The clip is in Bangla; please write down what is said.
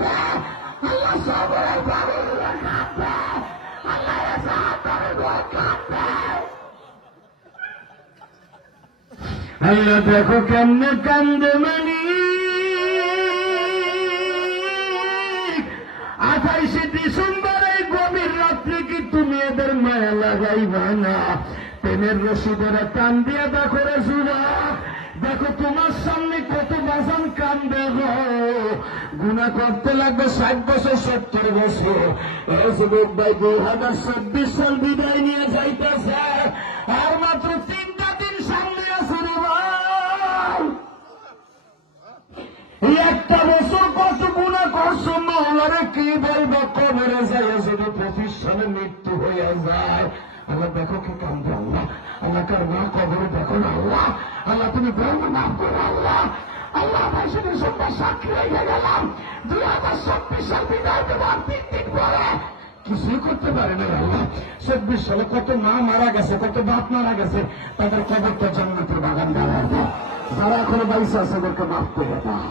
কাঁদবে, আল্লাহ সবরের বাবুরা কাঁদবে, আল্লাহ এসাহাতের দোয়া কাঁদবে। আল্লাহ দেখো কেমনে কান্দে মানি 28 ডিসেম্বর এই গভীর রাত্রে কি তুমি এদের মায়া লাগাইবা না? প্রেমের রশিদের টান দিয়ে দেখো রে যুবক, দেখো তোমার সামনে কত বাজান কান্দে গো। গুনাহ করতে লাগবে 60 বছর 70 বছর। এই যুবক ভাই 2026 সাল বিদায় নিয়ে যাইতেছে, আর মাত্র 3টা দিন সামনে আছে রে ভাই। একটা বছর কত গুনাহ করছো, মাওলারে কি বলবো? কবরে যায় যদি 25 সালে মৃত্যু হয়ে যায়। আল্লাহ দেখো কি কান্দে আল্লাহ, আল্লাহ কার মা কবরে দেখো না আল্লাহ, আল্লাহ তুমি বলবো মাফ করো আল্লাহ। আল্লাহ ভাই শুধু সুন্দর সাক্ষী রেখে গেলাম 2026 সাল বিদায় দেওয়ার 3 দিন পরে কিছুই করতে পারে না আল্লাহ। 26 সালে কত মা মারা গেছে, কত বাপ মারা গেছে, তাদের কবরটা জান্নাতের বাগান বানাবে। যারা এখনো বাইসে আছে ওদেরকে মাফ করে দাও।